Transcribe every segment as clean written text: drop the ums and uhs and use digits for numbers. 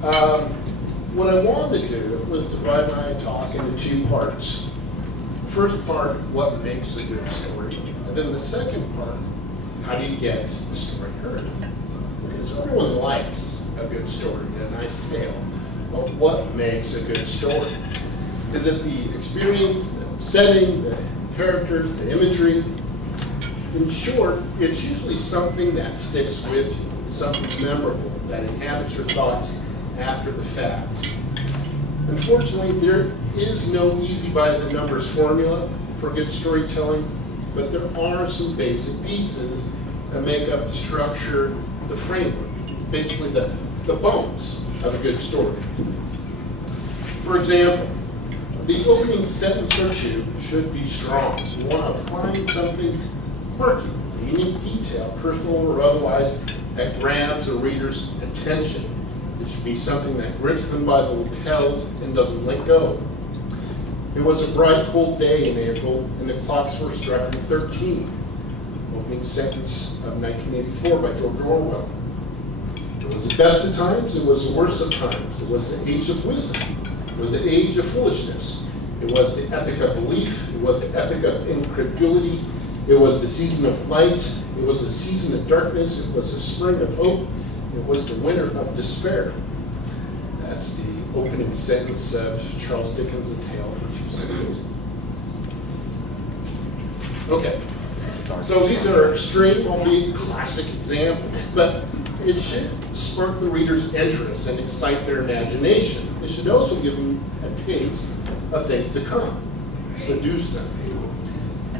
What I wanted to do was divide my talk into two parts. First part, what makes a good story, and then the second part, how do you get a story heard? Because everyone likes a good story, a nice tale, but what makes a good story? Is it the experience, the setting, the characters, the imagery? In short, it's usually something that sticks with you, something memorable that inhabits your thoughts after the fact. Unfortunately, there is no easy by the numbers formula for good storytelling, but there are some basic pieces that make up the structure, the framework, basically the bones of a good story. For example, the opening sentence or two should be strong. You want to find something quirky, a unique detail, personal or otherwise, that grabs a reader's attention. It should be something that grips them by the lapels and doesn't let go. It was a bright, cold day in April, and the clocks were striking 13. Opening sentence of 1984 by George Orwell. It was the best of times, it was the worst of times. It was the age of wisdom. It was the age of foolishness. It was the epic of belief. It was the epic of incredulity. It was the season of light. It was the season of darkness. It was the spring of hope. It was the winter of despair. That's the opening sentence of Charles Dickens' A Tale for Two Cities. Okay, so these are extreme, albeit classic examples, but it should spark the reader's interest and excite their imagination. It should also give them a taste of things to come, seduce them.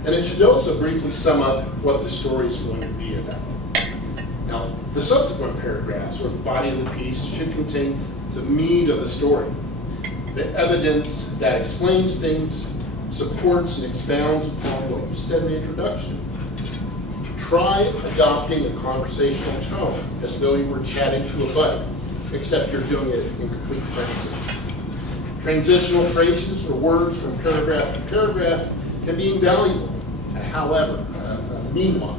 And it should also briefly sum up what the story is going to be about. Now, the subsequent paragraphs, or the body of the piece, should contain the meat of the story, the evidence that explains things, supports and expounds upon what you said in the introduction. Try adopting a conversational tone as though you were chatting to a buddy, except you're doing it in complete sentences. Transitional phrases or words from paragraph to paragraph can be invaluable. However, meanwhile,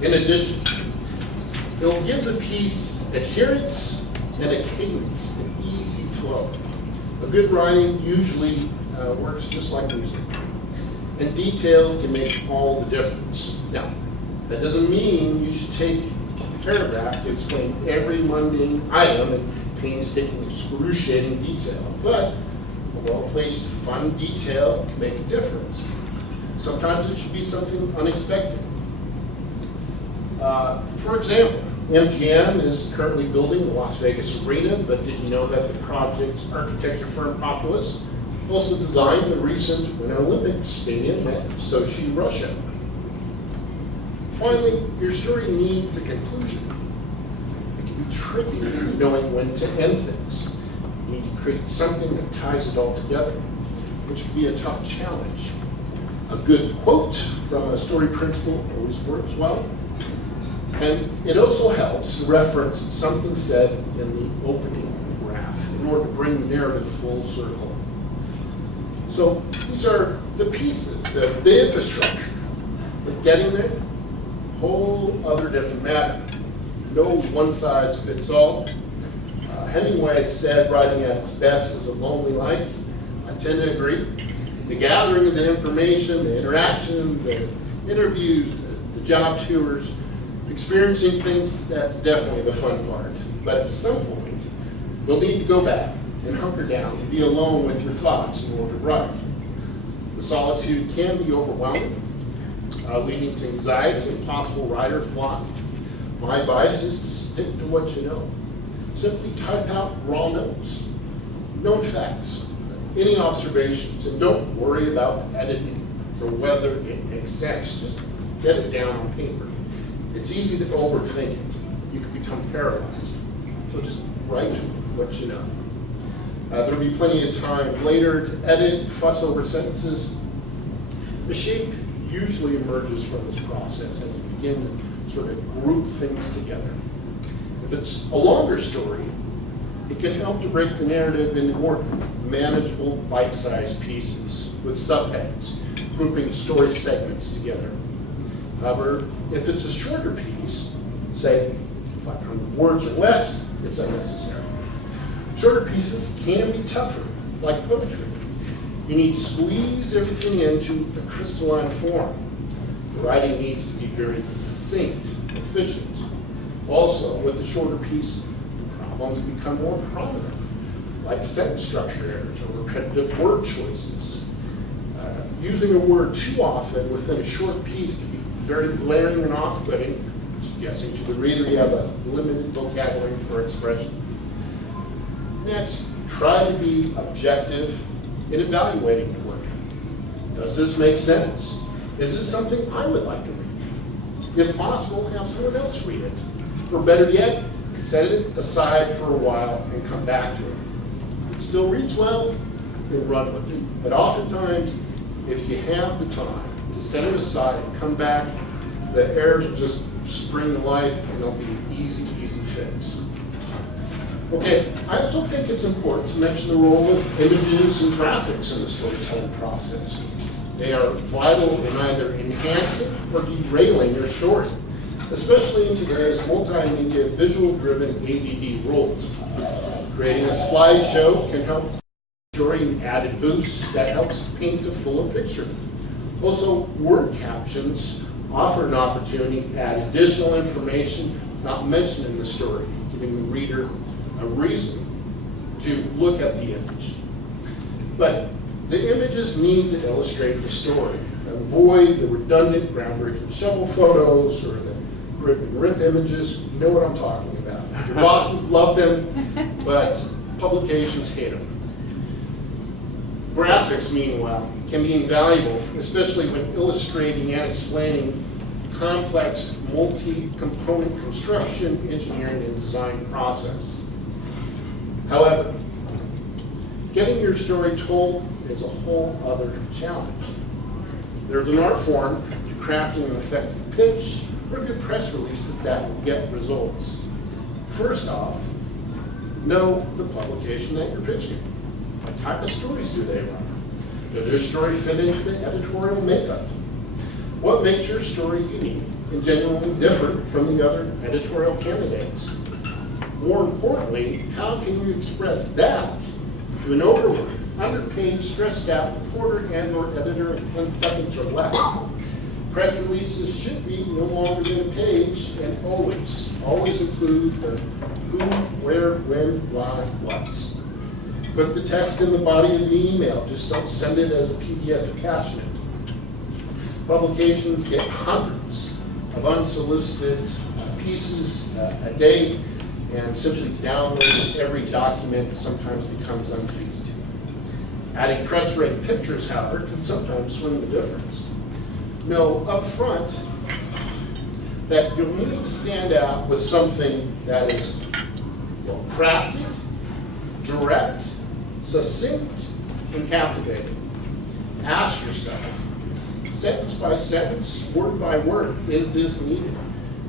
in addition, it'll give the piece adherence and a cadence, an easy flow. A good writing usually works just like music, and details can make all the difference. Now, that doesn't mean you should take a paragraph to explain every mundane item in painstaking, excruciating detail, but a well-placed, fun detail can make a difference. Sometimes it should be something unexpected. For example, MGM is currently building the Las Vegas Arena, but did you know that the project's architecture firm Populous also designed the recent Winter Olympics Stadium at Sochi, Russia? Finally, your story needs a conclusion. It can be tricky knowing when to end things. You need to create something that ties it all together, which can be a tough challenge. A good quote from a story principle always works well. And it also helps to reference something said in the opening graph in order to bring the narrative full circle. So these are the pieces, the infrastructure. But getting there, whole other different matter. No one size fits all. Hemingway said writing at its best is a lonely life. I tend to agree. The gathering of the information, the interaction, the interviews, the job tours, experiencing things, that's definitely the fun part. But at some point, you'll need to go back and hunker down and be alone with your thoughts in order to write. The solitude can be overwhelming, leading to anxiety and possible writer's block. My advice is to stick to what you know. Simply type out raw notes, known facts, any observations, and don't worry about the editing or whether it makes sense. Just get it down on paper. It's easy to overthink it. You can become paralyzed. So just write what you know. There'll be plenty of time later to edit, fuss over sentences. The shape usually emerges from this process as you begin to sort of group things together. If it's a longer story, it can help to break the narrative into more manageable, bite-sized pieces with subheadings, grouping story segments together. However, if it's a shorter piece, say 500 words or less, it's unnecessary. Shorter pieces can be tougher, like poetry. You need to squeeze everything into a crystalline form. The writing needs to be very succinct, efficient. Also, with a shorter piece, problems become more prominent, like sentence structure errors or repetitive word choices. Using a word too often within a short piece can be very glaring and off-putting, suggesting to the reader you have a limited vocabulary for expression. Next, try to be objective in evaluating your work. Does this make sense? Is this something I would like to read? If possible, have someone else read it. Or better yet, set it aside for a while and come back to it. If it still reads well, then run with it. But oftentimes, if you have the time to set it aside and come back, the errors will just spring to life and it'll be an easy fix. Okay, I also think it's important to mention the role of images and graphics in the storytelling process. They are vital in either enhancing or derailing your story, especially in today's multimedia visual-driven ADD world. Creating a slideshow can help story added boost that helps paint a fuller picture. Also, word captions offer an opportunity to add additional information not mentioned in the story, giving the reader a reason to look at the image. But the images need to illustrate the story. Avoid the redundant groundbreaking shovel photos or the grip and rip images. You know what I'm talking about. Your bosses love them, but publications hate them. Graphics, meanwhile, can be invaluable, especially when illustrating and explaining complex multi-component construction, engineering, and design process. However, getting your story told is a whole other challenge. There's an art form to crafting an effective pitch or good press releases that will get results. First off, know the publication that you're pitching. What type of stories do they write? Does your story fit into the editorial makeup? What makes your story unique and genuinely different from the other editorial candidates? More importantly, how can you express that to an overworked, underpaid, stressed out reporter and or editor in 10 seconds or less? Press releases should be no longer than a page and always include the who, where, when, why, what. Put the text in the body of the email, just don't send it as a PDF attachment. Publications get hundreds of unsolicited pieces a day, and simply downloading every document sometimes becomes unfeasible. Adding press-ready pictures, however, can sometimes swing the difference. Know up front that you'll need to stand out with something that is well crafted, direct, succinct, and captivating. Ask yourself, sentence by sentence, word by word, is this needed?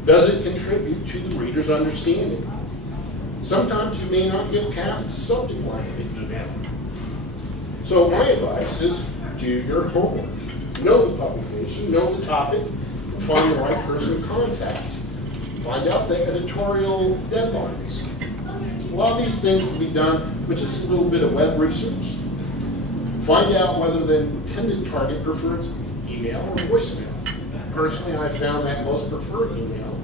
Does it contribute to the reader's understanding? Sometimes you may not get past the subject line of the email. So my advice is do your homework. Know the publication, know the topic, and find the right person to contact. Find out the editorial deadlines. A lot of these things can be done with just a little bit of web research. Find out whether the intended target prefers email or voicemail. Personally, I found that most prefer email.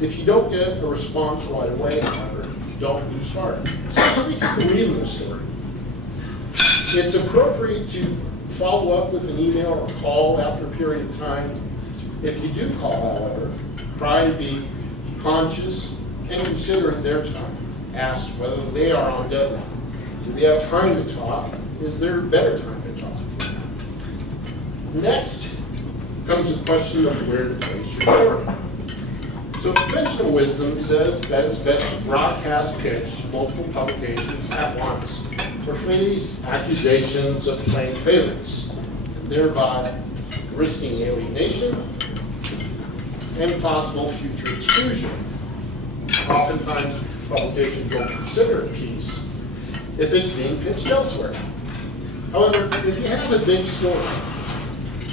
If you don't get a response right away, however, don't lose heart. Especially if you believe in the story. It's appropriate to follow up with an email or call after a period of time. If you do call, however, try to be conscious and considerate their time. Ask whether they are on deadline. Do they have time to talk? Is there a better time to talk? Next comes the question of where to place your story. So conventional wisdom says that it's best to broadcast pitch multiple publications at once or face accusations of playing favorites, thereby risking alienation and possible future exclusion. Oftentimes, publications won't consider a piece if it's being pitched elsewhere. However, if you have a big story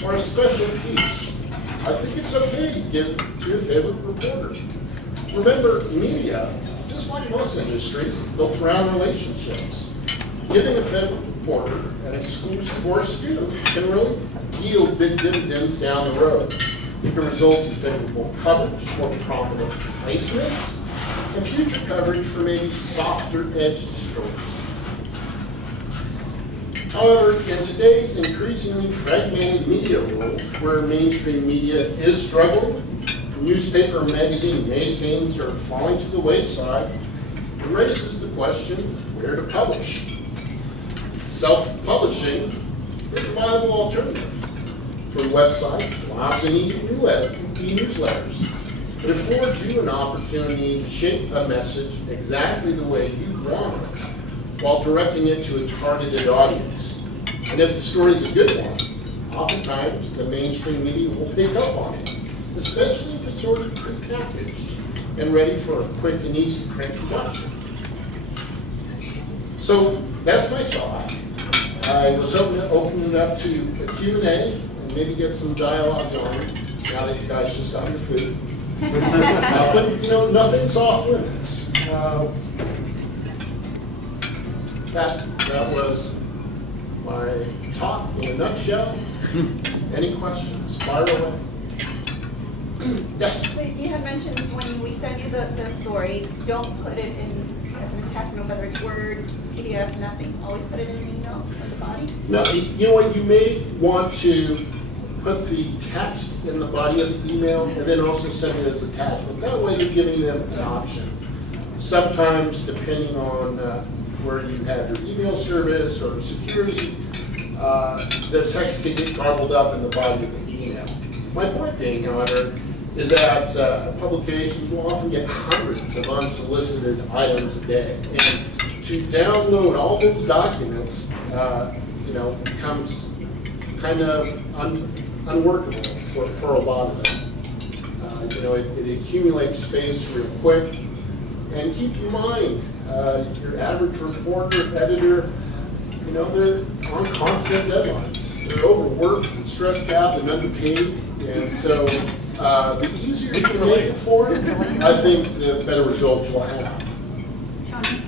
or a special piece, I think it's okay to give to your favorite reporter. Remember, media just like most industries, it's built around relationships. Giving a federal reporter an exclusive or scoop can really yield big dividends down the road. It can result in favorable coverage, more prominent placements, and future coverage for maybe softer-edged stories. However, in today's increasingly fragmented media world, where mainstream media is struggling, newspaper and magazine mainstays are falling to the wayside, it raises the question, where to publish? Self-publishing is a viable alternative through websites, blogs, and e-newsletters. It affords you an opportunity to shape a message exactly the way you want it, while directing it to a targeted audience. And if the story is a good one, oftentimes the mainstream media will pick up on it, especially if it's already prepackaged and ready for a quick and easy print production. So that's my talk. I was hoping to open it up to a Q&A and maybe get some dialogue going now that you guys just got your food. But you know, nothing's off limits. That was my talk in a nutshell. Any questions? Fire away. Yes? So you had mentioned when we send you the story, don't put it in as an attachment, whether it's Word, PDF, nothing. Always put it in an email at the body. No, you know what? You may want to put the text in the body of the email and then also send it as attachment. That way you're giving them an option. Sometimes, depending on where you have your email service or security, the text can get garbled up in the body of the email. My point being, however, is that publications will often get hundreds of unsolicited items a day. And to download all those documents, becomes kind of unworkable for a lot of them. It accumulates space real quick. And keep in mind, your average reporter, editor, they're on constant deadlines. They're overworked and stressed out and underpaid. And so the easier you can make it for them, I think the better results you'll have. Tony,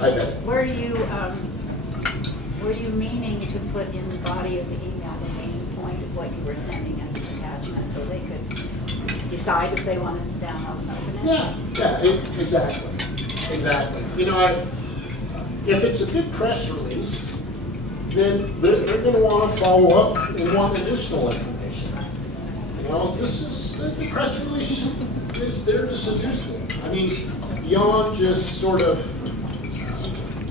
I bet. were you meaning to put in the body of the email the main point of what you were sending as an attachment so they could decide if they wanted to download and open it? Exactly. If it's a good press release, then they're going to want to follow up and want additional information. The press release is there to seduce them. I mean, beyond just sort of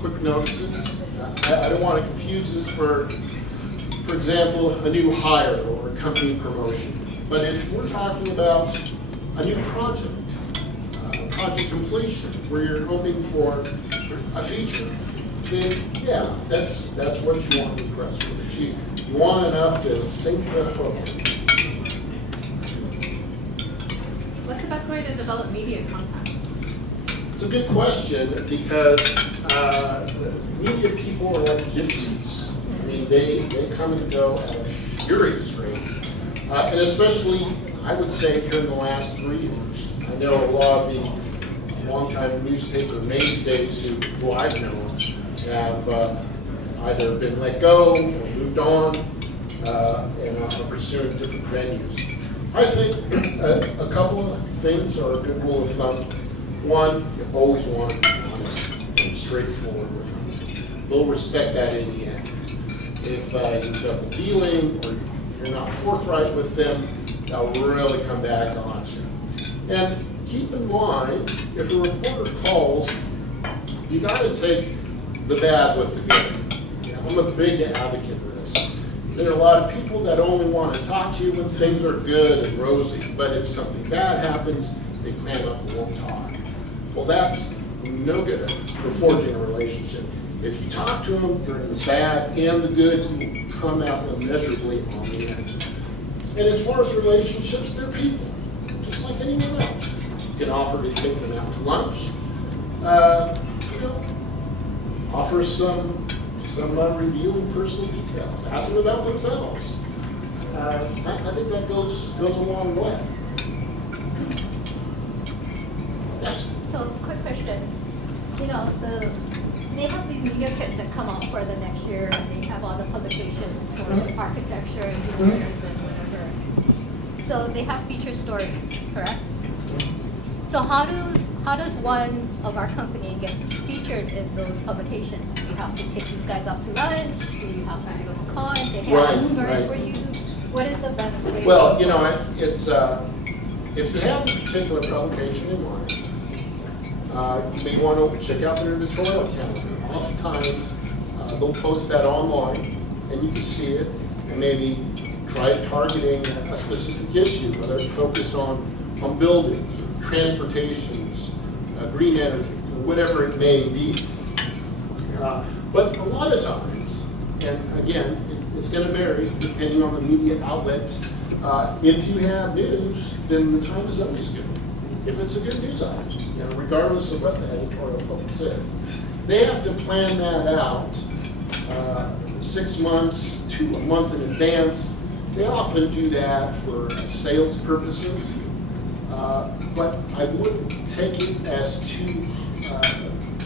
quick notices. I don't want to confuse this for example, a new hire or a company promotion. But if we're talking about a new project completion, where you're hoping for a feature, then yeah, that's what you want in the press release. You want enough to sink the hook. What's the best way to develop media content? It's a good question because media people are like gypsies. I mean, they come and go at a furious rate. And especially, I would say, here in the last 3 years. I know a lot of the longtime newspaper mainstays who I've known have either been let go or moved on and are pursuing different venues. I think a couple of things are a good rule of thumb. One, you always want to be honest and straightforward with them. They'll respect that in the end. If you're double dealing or you're not forthright with them, they'll really come back on you. And keep in mind, if a reporter calls, you got to take the bad with the good. I'm a big advocate of this. There are a lot of people that only want to talk to you when things are good and rosy, but if something bad happens, they clam up and won't talk. Well, that's no good for forging a relationship. If you talk to them during the bad and the good, you will come out immeasurably on the end. And as far as relationships, they're people, just like anyone else. You can offer to take them out to lunch, offer some revealing personal details, ask them about themselves. I think that goes a long way. Yes? So, quick question. they have these media kits that come out for the next year, and they have all the publications for architecture, engineers, and whatever. So they have feature stories, correct? So how does one of our company get featured in those publications? Do you have to take these guys out to lunch? Do you have to give them a call and say, hey, I have a story Right. for you? What is the best way? Well, you know, it's, if you have a particular publication in mind, you may want to check out their editorial calendar. Oftentimes, they'll post that online, and you can see it, and maybe try targeting a specific issue, whether it focus on buildings, transportations, green energy, or whatever it may be. But a lot of times, and again, it's going to vary depending on the media outlet. If you have news, then the time is always good. If it's a good news item, you know, regardless of what the editorial focus is, they have to plan that out 6 months to a month in advance. They often do that for sales purposes, but I wouldn't take it as too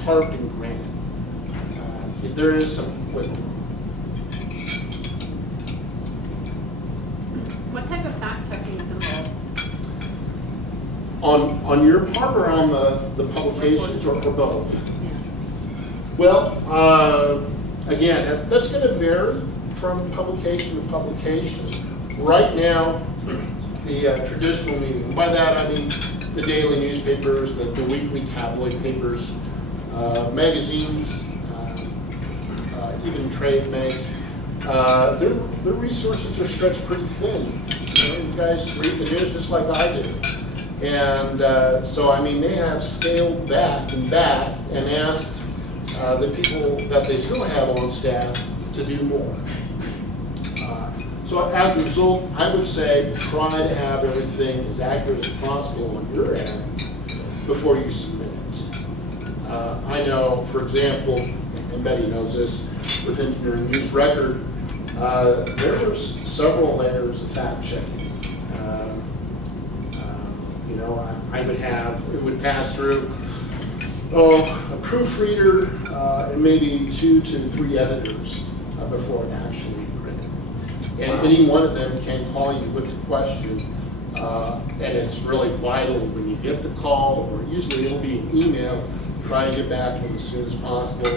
carved and granted. There is some wiggle room. What type of fact checking is involved? On your part or on the publications or both? Yeah. Well, again, that's going to vary from publication to publication. Right now, the traditional media, and by that I mean the daily newspapers, the weekly tabloid papers, magazines, even trade mags, their resources are stretched pretty thin. You know, you guys read the news just like I do. And so, I mean, they have scaled back and asked the people that they still have on staff to do more. So as a result, I would say try to have everything as accurate as possible on your end before you submit it. I know, for example, and Betty knows this, with Engineering News Record, there was several layers of fact checking. You know, it would pass through, a proofreader and maybe 2 to 3 editors before it actually printed. And any one of them can call you with a question, and it's really vital when you get the call, or usually it'll be an email, try to get back to them as soon as possible,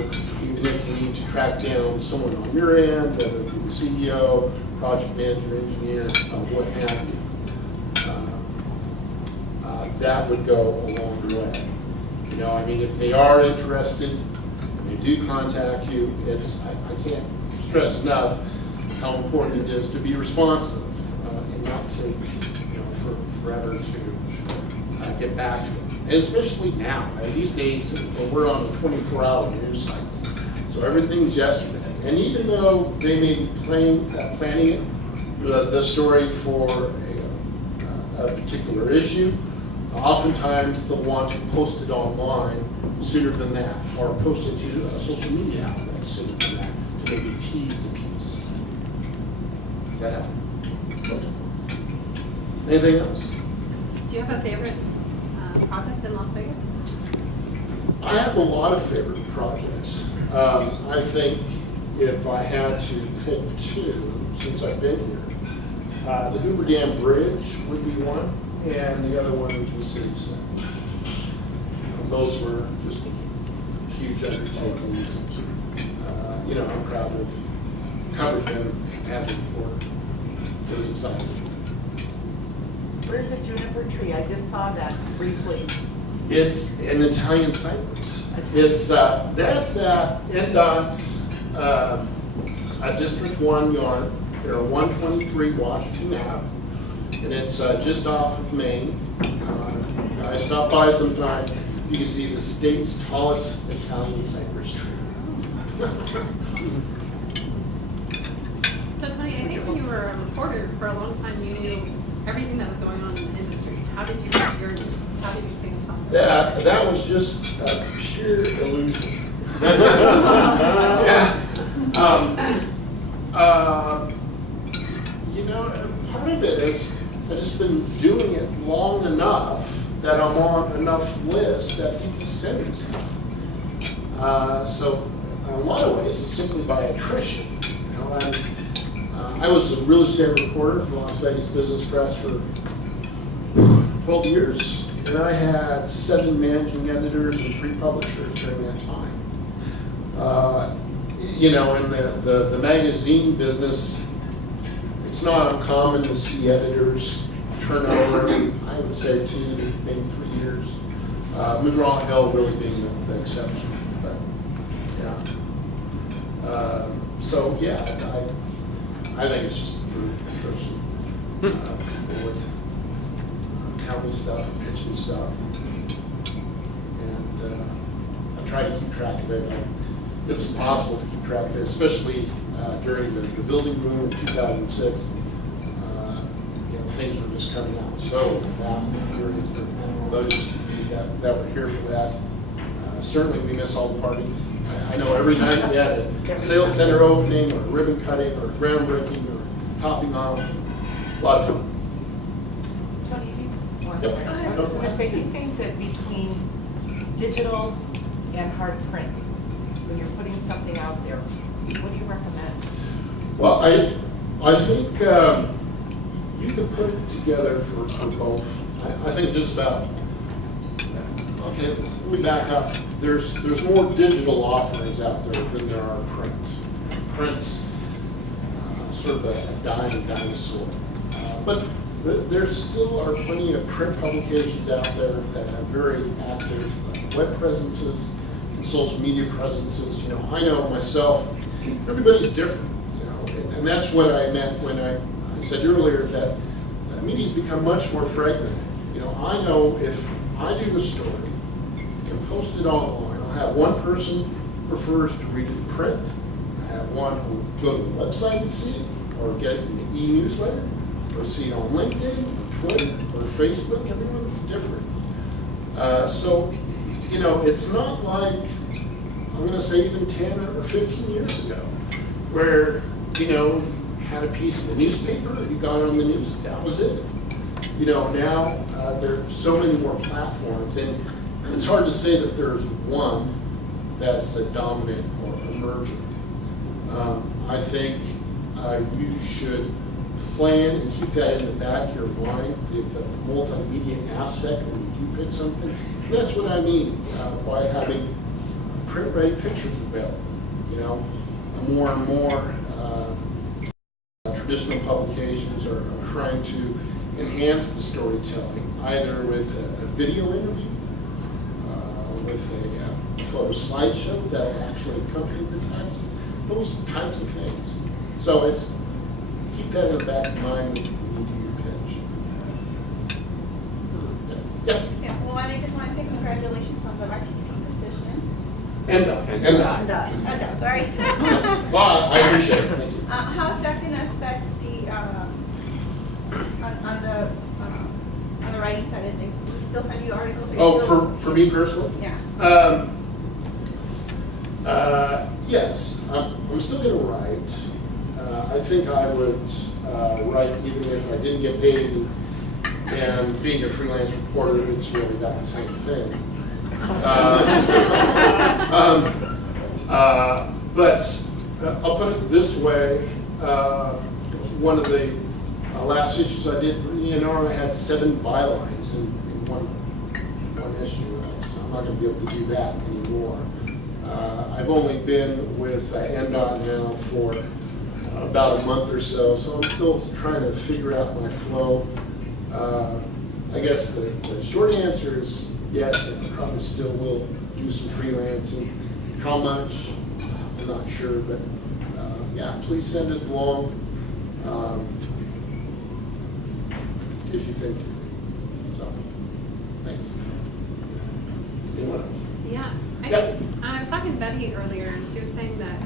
even if you need to track down someone on your end, whether it be the CEO, project manager, engineer, what have you. That would go a longer way. You know, I mean, if they are interested, they do contact you, I can't stress enough how important it is to be responsive and not take, forever to get back to them. And especially now, these days, we're on a 24-hour news cycle. So everything's yesterday. And even though they may be planning it, the story for a particular issue, oftentimes they'll want to post it online sooner than that, or post it to a social media outlet sooner than that, to maybe tease the piece. Does that happen? Okay. Anything else? Do you have a favorite project in Las Vegas? I have a lot of favorite projects. I think if I had to pick 2, since I've been here, the Hoover Dam Bridge would be one, and the other one would be City Center. Those were just huge undertakings. I'm proud to have covered them as a report. It was exciting. Where's the juniper tree? I just saw that briefly. It's an Italian cypress. It's that's NDOT's District 1 yard. They're on 123 Washington Ave, and it's just off of Main. I stop by sometimes. You can see the state's tallest Italian cypress tree. So Tony, I think when you were a reporter for a long time, you knew everything that was going on in the industry. How did you get your news? How did you stay on top of it? That was just a pure illusion. Part of it is I've just been doing it long enough that I'm on enough lists that people send me stuff. So in a lot of ways, it's simply by attrition. You know, I was a real estate reporter for Las Vegas Business Press for 12 years, and I had 7 managing editors and 3 publishers during that time. You know, in the magazine business, it's not uncommon to see editors turn over every, I would say, 2 to maybe 3 years. McGraw-Hill really being the exception, but yeah. So yeah, I think it's just brute attrition. People would tell me stuff and pitch me stuff, and I try to keep track of it. It's impossible to keep track of it, especially during the building boom in 2006. You know, things were just coming out so fast and furious. For those of you that were here for that, certainly we miss all the parties. I know every night we had a sales center opening, or ribbon cutting, or groundbreaking, or topping off. A lot of fun. Tony, I'm Yep. sorry. I was just gonna say, do you think that between digital and hard print, when you're putting something out there, what do you recommend? Well, I think you can put it together for both. I think just about, okay, let me back up. There's more digital offerings out there than there are print. Print's sort of a dying dinosaur. But there still are plenty of print publications out there that have very active web presences and social media presences. You know, I know myself, everybody's different, you know, and that's what I meant when I said earlier that media's become much more fragmented. You know, I know if I do a story and post it online, I'll have one person who prefers to read it in print, I have one who will go to the website and see it, or get it in the e-newsletter, or see it on LinkedIn, or Twitter, or Facebook. Everyone's different. So, you know, it's not like, I'm going to say even 10 or 15 years ago, where, you know, you had a piece of the newspaper, you got it on the news, that was it. You know, now there are so many more platforms, and it's hard to say that there's one that's a dominant or emerging. I think you should plan and keep that in the back of your mind, the multimedia aspect when you do pick something. And that's what I mean by having print-ready pictures available. You know, more and more traditional publications are trying to enhance the storytelling, either with a video interview, with a photo slideshow that will actually accompany the text, those types of things. So it's, keep that in the back of mind when you do your pitch. Yeah. Yeah, well, and I just want to say congratulations on the RTC position. And Sorry. well, I appreciate it. Thank you. How is that going to affect the, on the writing side of things? Do we still send you articles? Or you Oh, still- for me personally? Yeah. Yes, I'm still going to write. I think I would write even if I didn't get paid, and being a freelance reporter, it's really not the same thing. But I'll put it this way. One of the last issues I did for ENR, I had 7 bylines in one issue. I'm not going to be able to do that anymore. I've only been with NDOT now for about a month or so I'm still trying to figure out my flow. I guess the short answer is yes, I probably still will do some freelancing. How much, I'm not sure, but yeah, please send it along if you think. So, thanks. Anyone else? Yeah. Yep. I was talking to Betty earlier, and she was saying that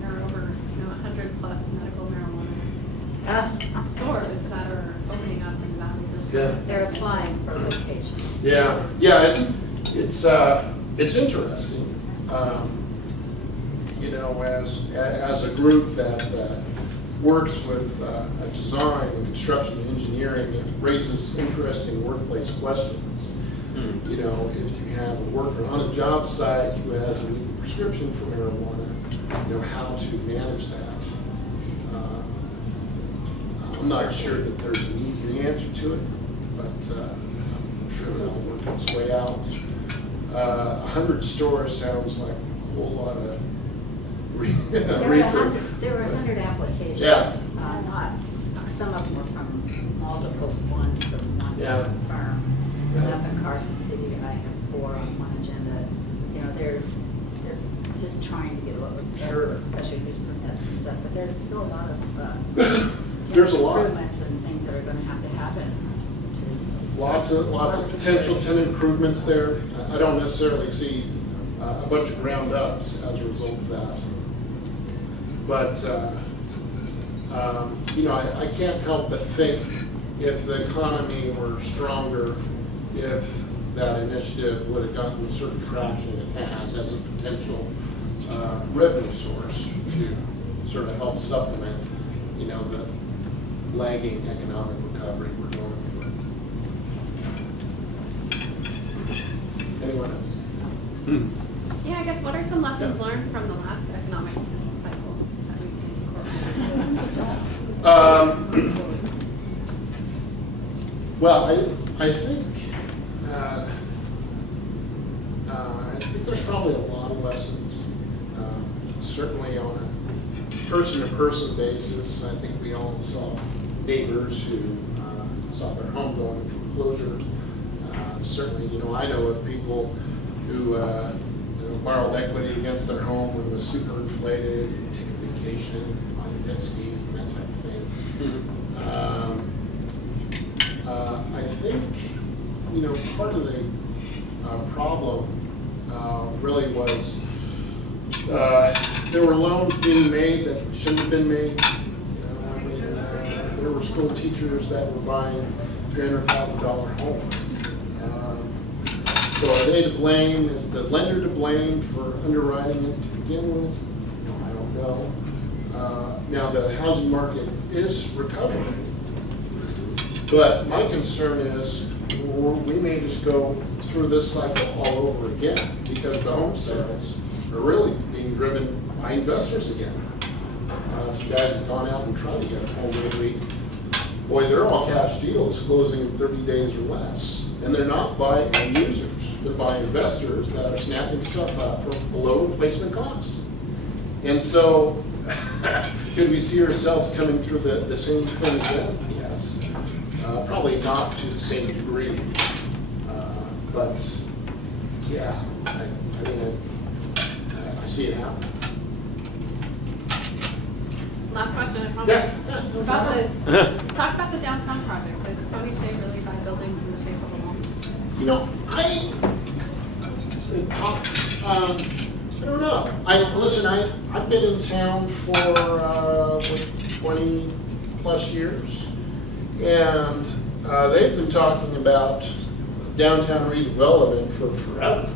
there are over 100 plus medical marijuana stores that are opening up in the Valley. Yeah. They're applying for locations. Yeah, it's interesting. You know, as a group that works with design and construction and engineering, it raises interesting workplace questions. You know, if you have a worker on a job site who has a legal prescription for marijuana, you know, how to manage that. I'm not sure that there's an easy answer to it, but I'm sure it'll work its way out. 100 stores sounds like a whole lot of reefer. There were 100 applications. Yeah. Not, some of them were from multiple ones from one Yeah. firm. Yeah. Up in Carson City, I have 4 on one agenda. You know, they're just trying to get a little, Sure. especially these permits and stuff, but there's still a lot of There's a lot. improvements and things that are gonna have to happen. Lots of potential tenant improvements there. I don't necessarily see a bunch of ground ups as a result of that. But, you know, I can't help but think if the economy were stronger, if that initiative would have gotten the sort of traction it has as a potential revenue source to sort of help supplement, you know, the lagging economic recovery we're going through. Anyone else? Yeah, I guess what are some lessons learned from the last economic cycle that we can incorporate? Well, I think there's probably a lot of lessons. Certainly on a person-to-person basis, I think we all saw neighbors who saw their home going into foreclosure. Certainly, you know, I know of people who you know, borrowed equity against their home when it was super inflated, and take a vacation, buy jet skis, and that type of thing. I think, you know, part of the problem really was there were loans being made that shouldn't have been made. You know, I mean, there were school teachers that were buying $300,000 homes. So are they to blame? Is the lender to blame for underwriting it to begin with? I don't know. Now the housing market is recovering. But my concern is we may just go through this cycle all over again because the home sales are really being driven by investors again. If you guys have gone out and tried to get a home lately, boy, they're all cash deals closing in 30 days or less. And they're not by end users. They're by investors that are snapping stuff up for below replacement cost. And so could we see ourselves coming through the same thing again? Yes. Probably not to the same degree, but yeah, I mean, I see it happen. Last question, I promise. Yeah. Talk about the downtown project. Did Tony Shea really buy buildings in the shape of a wall? You know, I don't know. Listen, I've been in town for 20 plus years. And they've been talking about downtown redevelopment for forever.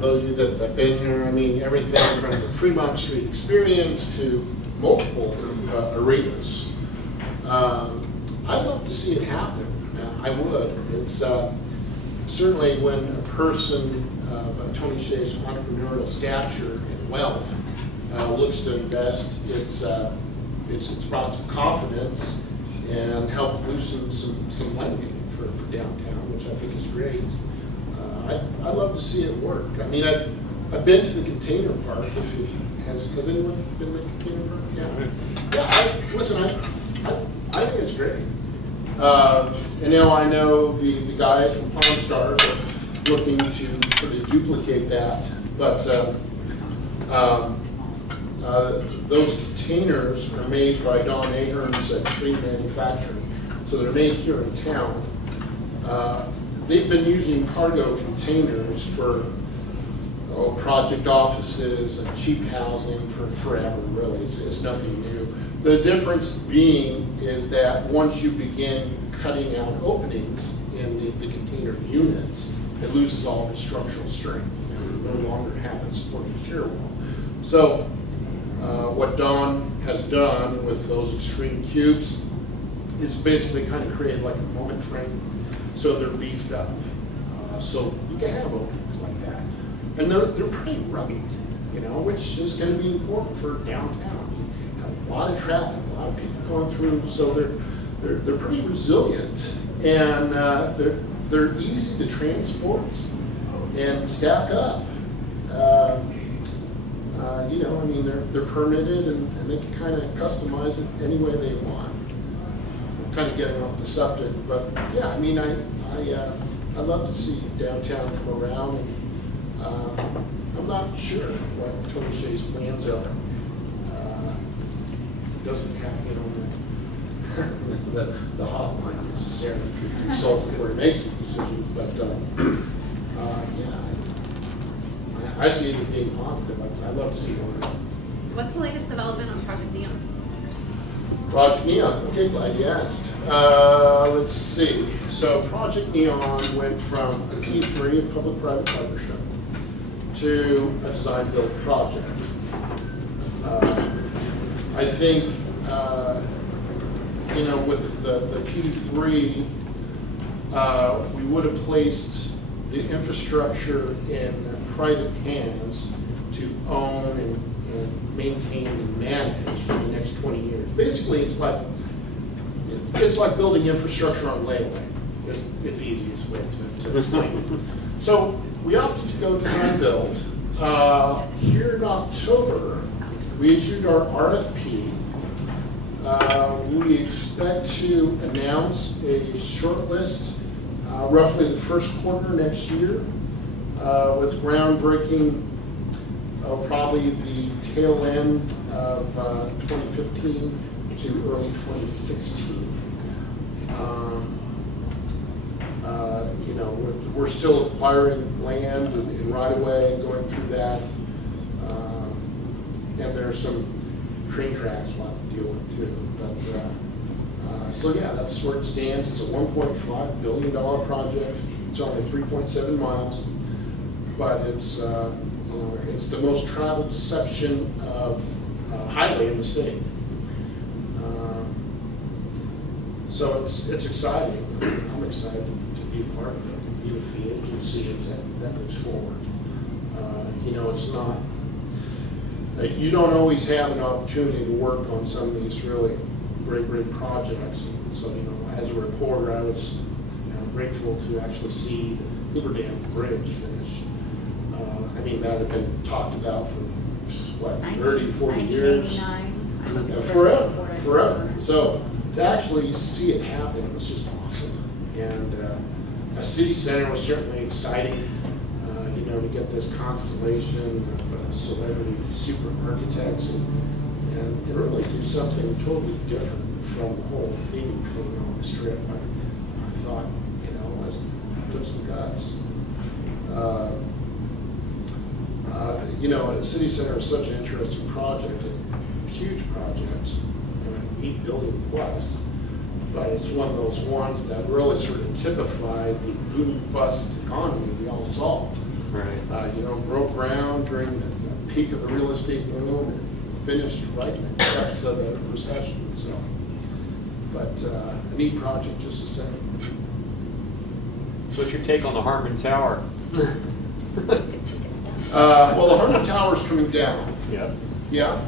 Those of you that have been here, I mean, everything from the Fremont Street experience to multiple arenas. I'd love to see it happen. I would. It's certainly when a person of Tony Shea's entrepreneurial stature and wealth looks to invest, it's brought some confidence and help loosen some lending for downtown, which I think is great. I'd love to see it work. I mean, I've been to the container park. Has anyone been to the container park? Yeah. Listen, I think it's great. And now I know the guys from Pawn Stars are looking to sort of duplicate that, but those containers are made by Don Ahern's Extreme Manufacturing, so they're made here in town. They've been using cargo containers for project offices and cheap housing for forever, really. It's nothing new. The difference being is that once you begin cutting out openings in the container units, it loses all of its structural strength. You no longer have a supporting shear wall. So what Don has done with those extreme cubes is basically kind of create like a moment frame. So they're beefed up. So you can have openings like that. And they're pretty rugged, you know, which is going to be important for downtown. You have a lot of traffic, a lot of people going through, so they're pretty resilient, and they're easy to transport and stack up. You know, I mean, they're permitted, and they can kind of customize it any way they want. I'm kind of getting off the subject, but yeah, I mean, I'd love to see downtown come around, and I'm not sure what Tony Shea's plans are. Doesn't have me on the hotline necessarily to consult before he makes these decisions, but yeah, I see it as being positive. I'd love to see more. What's the latest development on Project Neon? Project Neon, okay, glad you asked. Let's see. So Project Neon went from a P3, a public-private partnership, to a design-build project. I think, you know, with the P3, we would have placed the infrastructure in private hands to own and maintain and manage for the next 20 years. Basically, it's like building infrastructure on layaway. It's the easiest way to explain it. So we opted to go design build. Here in October, we issued our RFP. We expect to announce a short list roughly the first quarter next year, with groundbreaking probably the tail end of 2015 to early 2016. You know, we're still acquiring land and right-of-way, going through that. And there's some train tracks we'll have to deal with too. But so yeah, that's where it stands. It's a $1.5 billion project. It's only 3.7 miles, but it's you know, it's the most traveled section of highway in the state. So it's exciting. I'm excited to be a part of it, and be with the agency as that moves forward. You know, it's not. You don't always have an opportunity to work on some of these really great projects. And so, you know, as a reporter, I was grateful to actually see the Hoover Dam Bridge finish. I mean, that had been talked about for, what, 30, 40 years? 1989. Forever. So to actually see it happen was just awesome. And a city center was certainly exciting. You know, to get this constellation of celebrity super architects and really do something totally different from the whole theming thing on the strip. I thought, you know, it took some guts. You know, a city center is such an interesting project, a huge project, $8 billion plus. But it's one of those ones that really sort of typified the boom bust economy we all saw. Right. You know, broke ground during the peak of the real estate boom and finished right in the depths of the recession. So, but a neat project just the same. So what's your take on the Harmon Tower? Well, the Harmon Tower's coming down. Yep. Yeah,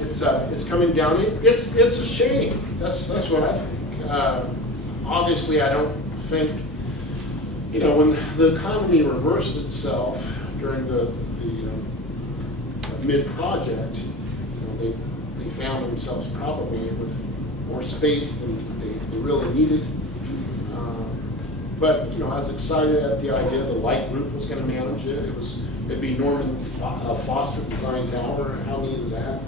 it's coming down. It's a shame. That's what I think. Obviously, I don't think. You know, when the economy reversed itself during the mid-project, you know, they found themselves probably with more space than they really needed. But you know, I was excited at the idea the Light Group was going to manage it. It'd be Norman Foster Design Tower. How neat is that?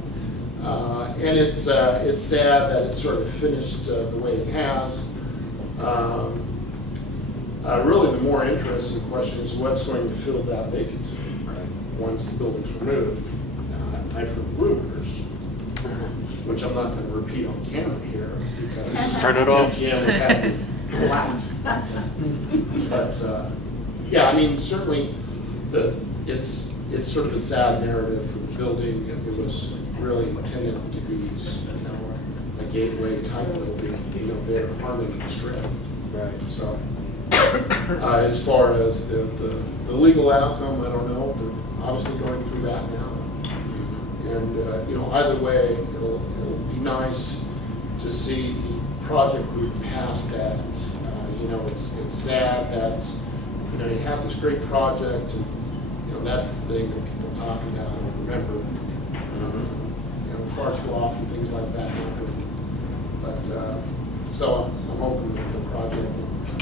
And it's sad that it sort of finished the way it has. Really, the more interesting question is what's going to fill that vacancy once the building's removed. I've heard rumors, which I'm not going to repeat on camera here because Turn it off. MGM had me blacked. But yeah, I mean, certainly it's sort of a sad narrative for the building. It was really intended to be, you know, a gateway type building, you know, there at Harmon Strip. Right. So As far as the legal outcome, I don't know. They're obviously going through that now. And, you know, either way, it'll be nice to see the project move past that. You know, it's sad that, you know, you have this great project and, you know, that's the thing that people talk about and remember. You know, far too often things like that happen. But, so I'm hoping that the project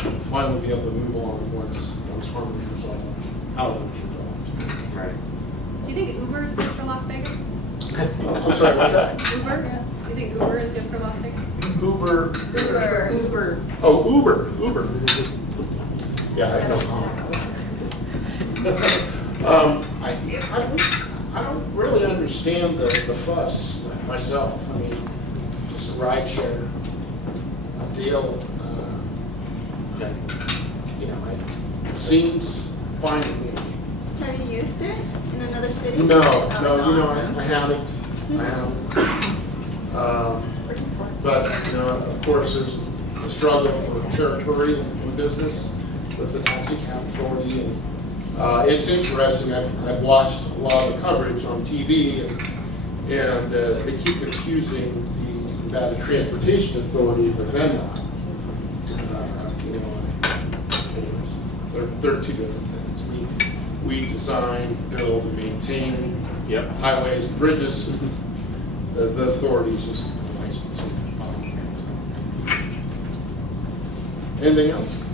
will finally be able to move on once harm is resolved, however it's resolved. Right. Do you think Uber is good for Las Vegas? I'm sorry, what's that? Uber? Do you think Uber is good for Las Vegas? Uber. Uber. Oh, Uber. Yeah, I know. I don't really understand the fuss myself. I mean, it's a rideshare deal. You know, it seems fine to me. Have you used it in another city? No, Oh, you know, awesome. I haven't. But, you know, of course, there's a struggle for territory in business with the taxi cab authority. And it's interesting, I've watched a lot of coverage on TV, and they keep accusing the Nevada Transportation Authority of VENDOT. You know, anyways, they're two different things. We design, build, and maintain highways and bridges. The authority is just licensing. Anything else?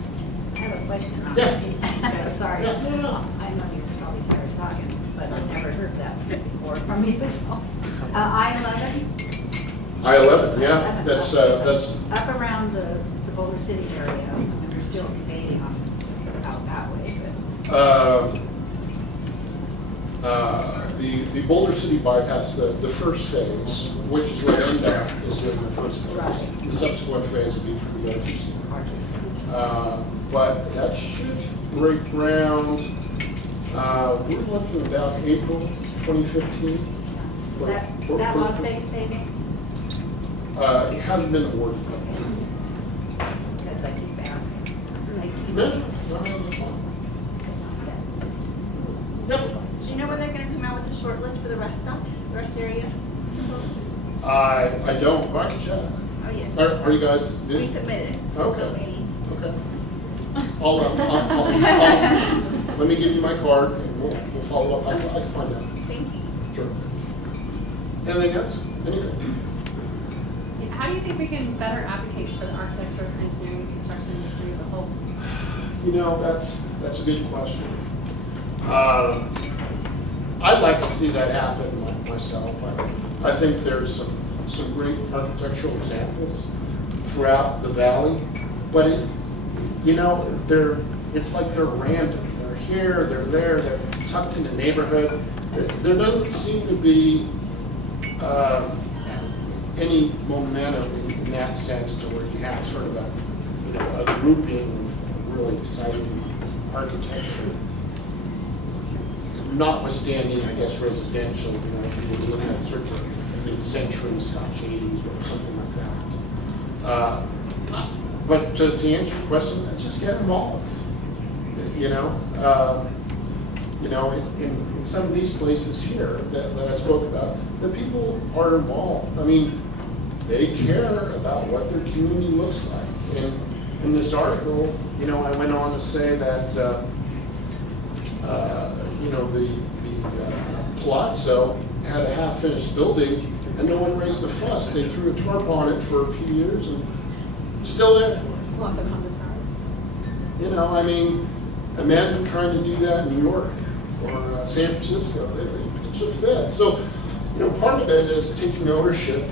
I have a question on Yeah. that. Sorry. Yeah, no. I know you're probably tired of talking, but I've never heard that before from you, so. I-11? I-11, yeah, that's, Up around the Boulder City area, and we're still debating on out that way, but. the Boulder City bypass, the first phase, which is where NDOT is doing the first phase. Right. The subsequent phase would be for the RTC. But that should break ground, we're looking about April 2015. Is that Las Vegas paving? It hasn't been awarded yet. Because I keep asking. And they keep. No, that's fine. Yep. Do you know when they're gonna come out with the short list for the rest stops, the rest area? I don't, but I can check. Oh, yes. Are you guys? We submitted. Okay. So maybe. Okay. I'll, let me give you my card and we'll follow up. I can find out. Thank you. Sure. Anything else? Anything? Yeah, how do you think we can better advocate for the architecture, engineering, and construction industry as a whole? You know, that's a good question. I'd like to see that happen myself. I think there's some great architectural examples throughout the valley, but it's like they're random. They're here, they're there, they're tucked in the neighborhood. There doesn't seem to be any momentum in that sense to where you have sort of a grouping of really exciting architecture. Notwithstanding, I guess, residential, if you were looking at sort of mid-century Scotch 80s or something like that. But to answer your question, just get involved. In some of these places here that I spoke about, the people are involved. I mean, they care about what their community looks like. And in this article, I went on to say that, the Palazzo had a half-finished building and no one raised a fuss. They threw a tarp on it for a few years and it's still there. Want them on the tower? Imagine trying to do that in New York or San Francisco. They pitch a fit. So, part of it is taking ownership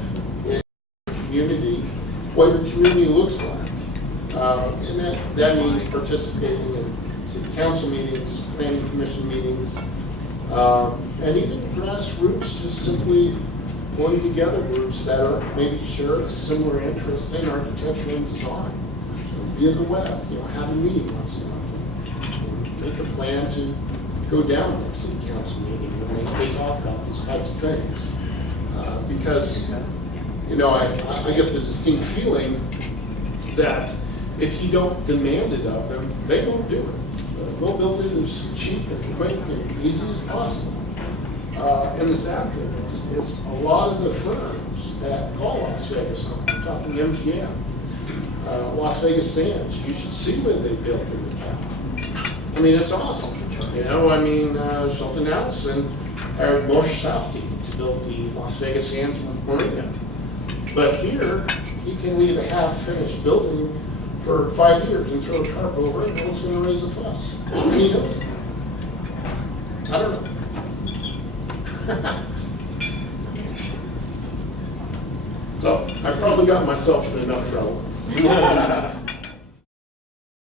in your community, what your community looks like. And that means participating in city council meetings, planning commission meetings, and even grassroots, just simply pulling together groups that are maybe share a similar interest in architecture and design. Via the web, have a meeting once in a month. Make a plan to go down to the city council meeting when they talk about these types of things. Because, I get the distinct feeling that, if you don't demand it of them, they won't do it. They'll build it as cheap and quick and easy as possible. And the sad thing is a lot of the firms that call Las Vegas, I'm talking MGM, Las Vegas Sands, you should see what they built in the county. I mean, it's awesome. You know, I mean, something else, and hired Moshe Safdie to build the Las Vegas Sands Marina. But here, he can leave a half-finished building for 5 years and throw a tarp over it, and it's going to raise a fuss. And he knows it. I don't know. So I probably got myself in enough trouble.